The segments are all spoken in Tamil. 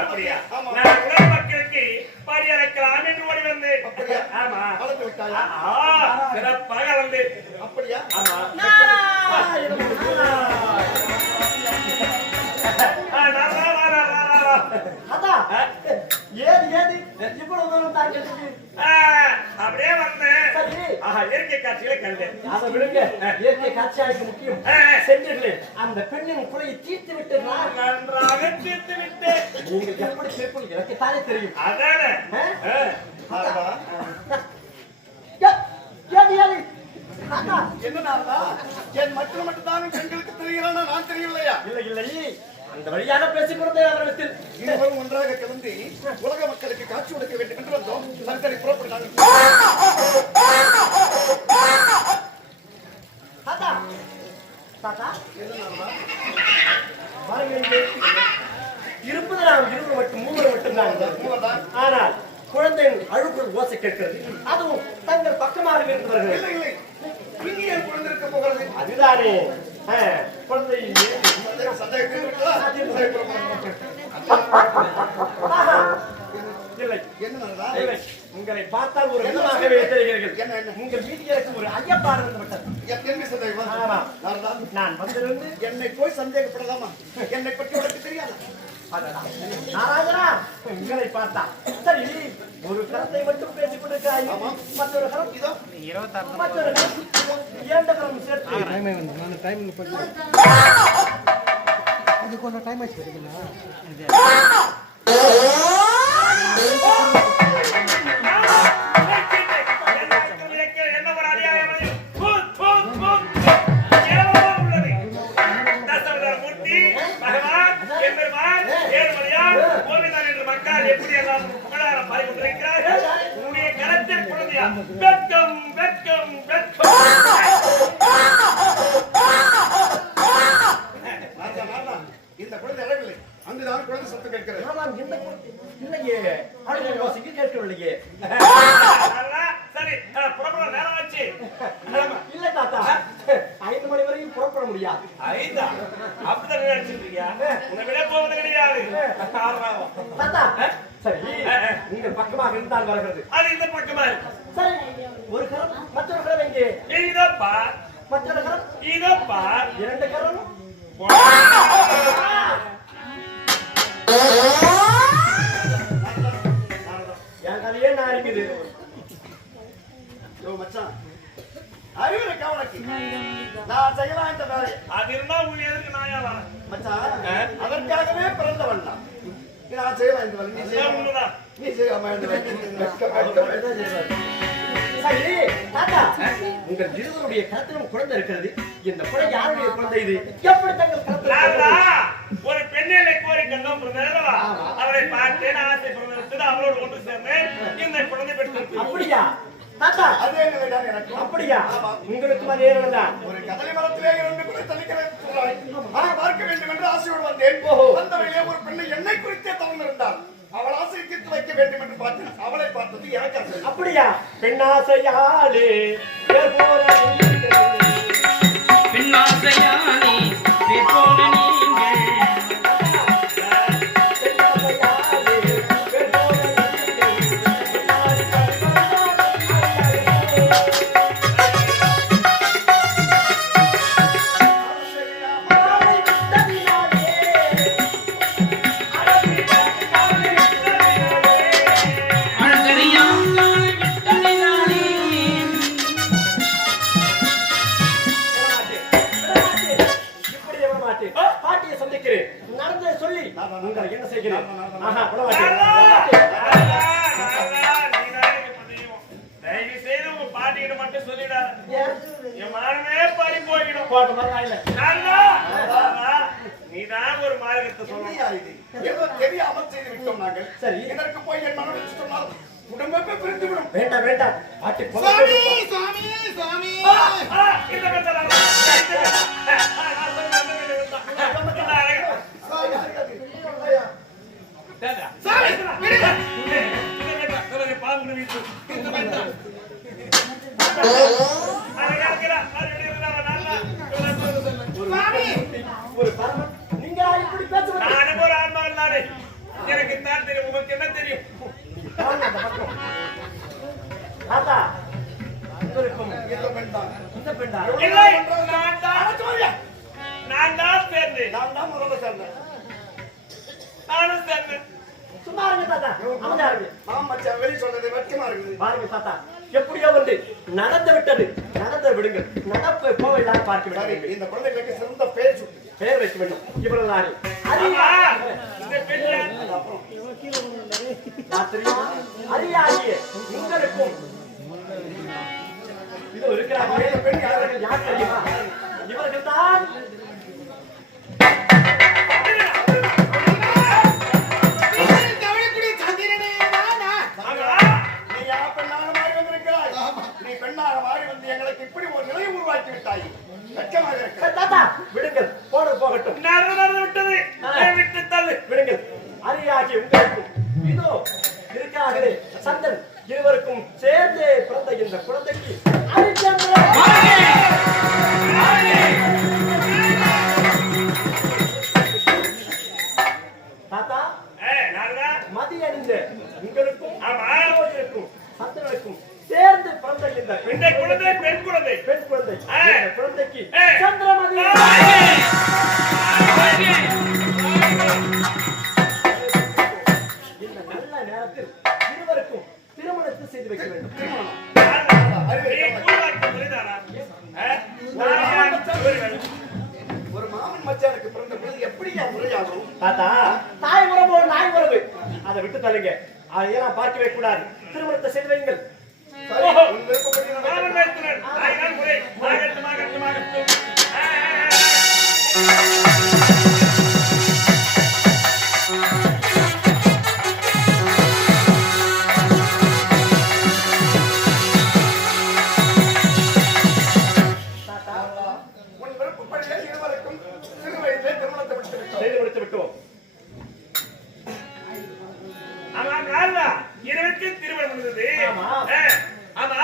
அப்படியா? நான் உலக மக்களுக்கு படி அழைக்கலாம் என்று ஓடி வந்தேன். ஆமா, சிறப்பாக வந்தேன். அப்படியா? ஆமா. அப்படியே வந்தேன். இயற்கை காட்சிகளை கண்டேன். அதை விடுங்க, இயற்கை காட்சியாக முக்கியம். சென்று அந்த பெண்ணின் குறையை தீர்த்து விட்டு நன்றாக தீர்த்து விட்டு நீங்கள் எப்படி தீர்ப்பு எனக்கு தானே தெரியும். அதானே என்னடா என் மக்கள் மட்டும்தான் பெண்களுக்கு தெரிகிறானா நான் தெரியவில்லையா? இல்லை இல்லை, அந்த வழியாக பேசிக் கொடுத்தே அவரிடத்தில் இருவரும் ஒன்றாக கலந்து உலக மக்களுக்கு காட்சி கொடுக்க வேண்டும் என்று வந்தோம். சரி புறப்பட்டாங்க. இருப்பது நாம் இருவர் மட்டும் மூவர் மட்டும்தான். ஆனால் குழந்தையின் அழுகுரல் ஓசை கேட்கிறது. அதுவும் தங்கள் பக்கமாக இருந்தவர்கள். அதுதானே குழந்தை உங்களை பார்த்தால் ஒரு விதமாகவே தெரிகிறீர்கள். உங்கள் வீட்டிற்கு ஒரு ஐயப்பாடு வந்துவிட்டது. நான் வந்திருந்து என்னை போய் சந்தேகப்படலாமா? என்னை பற்றி உனக்கு தெரியாது. நாராஜனா, உங்களை பார்த்தா சரி, ஒரு கரத்தை மட்டும் பேசிக் கொடுக்கிறாய். மற்றொரு கரம் இதோ, மற்றொரு கரம், இரண்டு கரம் சேர்த்து அது கொஞ்சம் டைம் ஆச்சு. எப்படி எல்லாம் புகழாரம் பாடிக்கொண்டிருக்கிறார்கள். உன்னுடைய கரத்தில் குழந்தையா? வெட்கம் வெட்கம் வெட்கம். இந்த குழந்தை அழவில்லை, அங்குதான் குழந்தை சத்தம் கேட்கிறது. இல்லையே, கேட்கவில்லையே. சரி, புறப்பட நேரம் ஆச்சு. இல்ல தாத்தா, 5 மணி வரைக்கும் புறப்பட முடியாது. 5 அப்படிதான் நினைச்சிருக்கியா? உன்னை விட போவது கிடையாது. தாத்தா சரி, நீங்கள் பக்கமாக இருந்தால் வருகிறது. அது இந்த பக்கமா இருக்கு. சரி, ஒரு கரம், மற்றொரு கரம் எங்கே? இதப்பா. மற்றொரு கரம் இதப்பா. இரண்டு கரம். என் கதையே நான் இருக்குது. அறிவிருக்கா உனக்கு? நான் செய்யலாம் இந்த வேலை. அது இருந்தா உங்களுக்கு எதுக்கு நாயாவா? மச்சான், அதற்காகவே பிறந்தவன் நான். நான் செய்யலாம் இந்த வேலை. நீ செய்ய, நீ செய்யாம இந்த வேலை. சரி தாத்தா, உங்கள் இருவருடைய கருத்திலும் குழந்தை இருக்கிறது. இந்த குழந்தை யாருடைய குழந்தை? இது எப்படி தங்கள் கருத்து? ஒரு பெண்ணை கோரி கண்டோம். அவரை பார்த்தேன், ஆசைப்படுறது அவளோடு ஒன்று சேர்ந்தேன். இந்த குழந்தை பெற்று. அப்படியா தாத்தா? அதே நிலைதான் எனக்கு. அப்படியா? உங்களுக்கு அதே நிலைதான். ஒரு கதலி மரத்திலே இருந்து கூட தனிக்கிறேன் பார்க்க வேண்டும் என்று ஆசையோடு வந்தேன். அந்த வழியே ஒரு பெண்ணை என்னை குறித்தே தவறிருந்தாள். அவள் ஆசை தீர்த்து வைக்க வேண்டும் என்று பார்த்தேன். அவளை பார்த்தது எனக்கு ஆசை. அப்படியா? பெண்ணாசையாலே பெண்ணாசையாலே போன நீங்கள் பாட்டியை சந்திக்கிறேன். நடந்ததை சொல்லி உங்களை என்ன செய்கிறேன்? தயவு செய்து உங்க பாட்டிகிட்ட மட்டும் சொல்லிடாத. என் மானமே பறி போயிடும். நீதான் ஒரு மார்க்கத்தை சொல்லணும். தெரியாமல் செய்து விட்டோம் நாங்கள். சரி, இதற்கு போய் என் மனம் வச்சு சொன்னால் குடும்பமே பிரிந்து விடும். வேண்டாம் வேண்டாம், பாட்டி சுவாமி சுவாமி சுவாமி எனக்கு சேர்ந்தார். இல்லை, நான் தான் சேர்ந்தேன். நான் தான் முதல்ல சேர்ந்தேன். நானும் சேர்ந்தேன். சும்மா இருங்க தாத்தா, அமைதியா இருங்க. மச்சான் வெளி சொல்றது வெட்கமா இருக்குது. பாருங்க தாத்தா, எப்படியோ வந்து நடந்து விட்டது, நடந்து விடுங்க. நடப்பு போவெல்லாம் பார்க்க சரி, வேண்டும். இந்த குழந்தைகளுக்கு சிறந்த பேர் சுட்டு பெயர் வைக்க வேண்டும். இவ்வளவு நாளே ஆமா, இந்த பெண் யார்? தெரியுமா? அறியாகிய உங்களுக்கும் இது இருக்கிறார்களே, பெண் யார்கள் யார் தெரியுமா? இவர்கள் தான் நீ யா பெண்ணாக மாறி வந்திருக்கிறாய். நீ பெண்ணாக மாறி வந்து எங்களுக்கு இப்படி ஒரு நிலையை உருவாக்கி விட்டாய். வெட்கமாக இருக்கிறாய். தாத்தா விடுங்கள், போனது போகட்டும். நடந்து விட்டது. விட்டு தள்ளு. விடுங்கள். அறியாகிய உங்களுக்கும் இதோ இருக்கிறார்களே சந்தன், இருவருக்கும் சேர்ந்து பிறந்த இந்த குழந்தைக்கு ஹரிச்சந்திரன் தாத்தா நாரதா, மதிய அணிந்த உங்களுக்கும் ஆமா. இருவருக்கும் சந்தனுக்கும் சேர்ந்து பிறந்த இந்த இந்த குழந்தை பெண் குழந்தை. பெண் குழந்தை, இந்த குழந்தைக்கு ஏ. சந்திரமதி இந்த நல்ல நேரத்தில் இருவருக்கும் திருமணத்தை செய்து வைக்க வேண்டும். நீ பூர்வாக்கு புரியுதாடா? ஒரு மாமன் மச்சானுக்கு பிறந்த பிள்ளை எப்படியா முறையாகும்? தாத்தா, தாய் உறவு ஒரு நாய் உறவு, அதை விட்டு தள்ளுங்க. அதையெல்லாம் பார்க்கவே கூடாது. திருமணத்தை செய்து வைங்கள். சரி, உன் விருப்பப்படி நடக்கட்டும். மாமன் வைத்தினர். ஆயிரம் முறை. ஆகட்டும், ஆகட்டும், ஆகட்டும். உன் விருப்பப்படியே இருவருக்கும் சிறு வயதிலே திருமணத்தை விட்டு விட்டோம். செய்து முடித்து விட்டோம். ஆமா, நாரதா, இருவருக்கு திருமணம் முடிந்தது. ஆமா. ஆமா,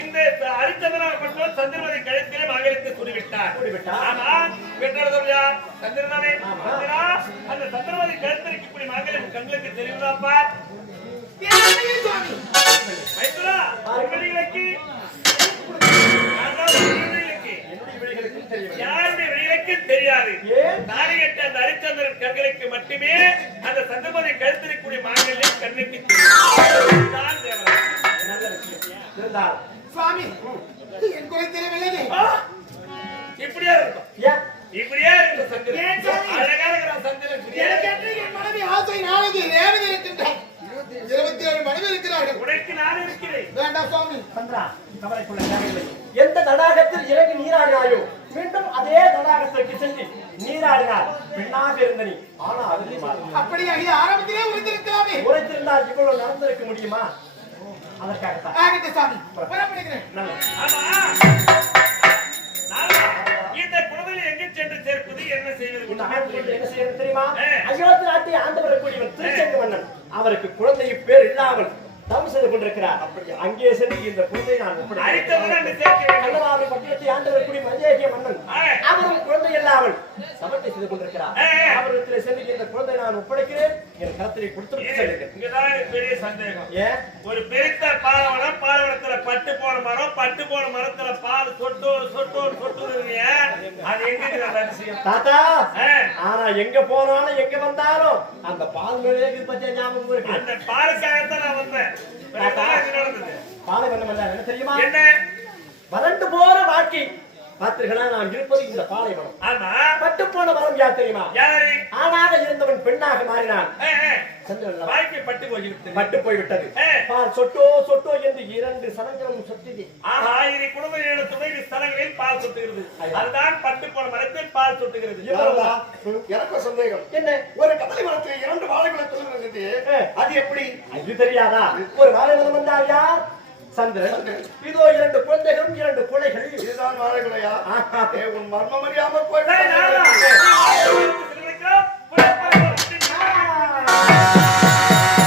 இந்த ஹரிச்சந்திரன் சந்திரமதி கழுத்திலே மகளுக்கு கூறிவிட்டார். கூறிவிட்டார். ஆமா, பெற்றோர்கள் யார்? சந்திரனாவே. ஆமா. சந்திரா, அந்த சந்திரமதி கழுத்திற்கு இப்படி மகளுக்கு கண்களுக்கு தெரியுதாப்பா? மைத்துரா, விழிகளுக்கு என்னுடைய விழிகளுக்கும் தெரியும். யாருடைய விழிகளுக்கு தெரியாது. ஏன்? நாளையற்ற அந்த ஹரிச்சந்திரன் கண்களுக்கு மட்டுமே அந்த சந்திரமதி கழுத்திற்குரிய மகளின் கண்ணுக்கு தெரியும். தான் தேவராஜ். நல்ல விஷயம். இருந்தால் சுவாமி, என் குறை தெரியவில்லை. இப்படியே இருக்கும். ஏன்? இப்படியே இருக்கும் சந்திரன். ஏன் சாமி? அழகா இருக்கிற சந்திரன். எனக்கென்று என் மனைவி ஆசை நானது ரேவதி இருக்கின்றார். 27 மனைவி இருக்கிறார்கள். உனக்கு நான் இருக்கிறேன். வேண்டாம் சுவாமி. சந்திரா, கவலைக்குள்ள தேவையில்லை. எந்த தடாகத்தில் இறங்கி நீராடினாயோ மீண்டும் அதே தடாகத்திற்கு சென்று நீராடினார். பெண்ணாக இருந்த நீ ஆனா அருந்தி மாறு. அப்படி ஐயா ஆரம்பத்திலே உரைத்திருக்கலாமே. உரைத்திருந்தால் இவ்வளவு நடந்திருக்க முடியுமா? அதற்காகத்தான். ஆகட்டும் சாமி, புறப்படுகிறேன். நல்லது. ஆமா. நாரதா, இந்த குழந்தையை எங்கே சென்று சேர்ப்பது, என்ன செய்வது? இந்த ஆட்சியில் என்ன செய்யணும் தெரியுமா? ஏ. அயோத்தி நாட்டை ஆண்டு வரக்கூடியவன் திருச்செங்க மன்னன். அவருக்கு குழந்தைக்கு பேர் இல்லாமல் தவம் செய்து கொண்டிருக்கிறார். அங்கே சென்று இந்த குழந்தையை நான் ஹரிச்சந்திரன் என்று சேர்க்க வேண்டும். கண்ணமாவை பட்டினத்தை ஆண்டு வரக்கூடிய மஞ்சேகிய மன்னன் அவரும் குழந்தை இல்லாமல் சபட்டை செய்து கொண்டிருக்கிறார். அவரிடத்தில் சென்று இந்த குழந்தை நான் ஒப்படைக்கிறேன், என் கரத்திலே கொடுத்து செல்லுங்கள். இங்கதான் எனக்கு பெரிய சந்தேகம். ஏன்? ஒரு பெருத்த பாலவனம், பாலவனத்துல பட்டு போன மரம், பட்டு போன மரத்துல பால் சொட்டு சொட்டு சொட்டுறீங்க. அது எங்க இருக்குது அந்த அதிசயம்? தாத்தா, ஆ. ஆனா எங்க போனாலும் எங்க வந்தாலும் அந்த பால் மேலே பத்திய ஞாபகம் இருக்கு. அந்த பாலுக்காகத்தான் நான் வந்தேன். வேற ஏதாவது இது நடந்தது? பாலை வண்ணம் என்ன தெரியுமா? என்ன? வறண்டு போற வாழ்க்கை பார்த்தீர்களா? நாம் இருப்பது இந்த பாலைவனம். ஆமா. பட்டு போன மரம் யார் தெரியுமா? யாரு? ஆணாக இருந்தவன் பெண்ணாக மாறினான். சந்திரன் வாழ்க்கை பட்டு போய்விட்டது. பட்டு போய்விட்டது. ஏ. பால் சொட்டோ சொட்டோ என்று 2 சனங்களும் சொட்டியது. ஆஹா, இது குடும்ப துணை ஸ்தலங்களில் பால் சொட்டுகிறது. அதுதான் பட்டு போன மரத்தில் பால் சொட்டுகிறது. நாரதா, எனக்கு சந்தேகம். என்ன? ஒரு கதலி மரத்தில் 2 வாழைகளை சொல்லுகிறது. அது எப்படி? அது தெரியாதா? ஒரு வாழைமரம் வந்தால் யார்? சந்திரன். இதோ 2 குழந்தைகளும் 2 குழைகள். இதுதான் வாழைகளையா? ஆஹா. உன் மர்மம் அறியாமல் போய் சரி,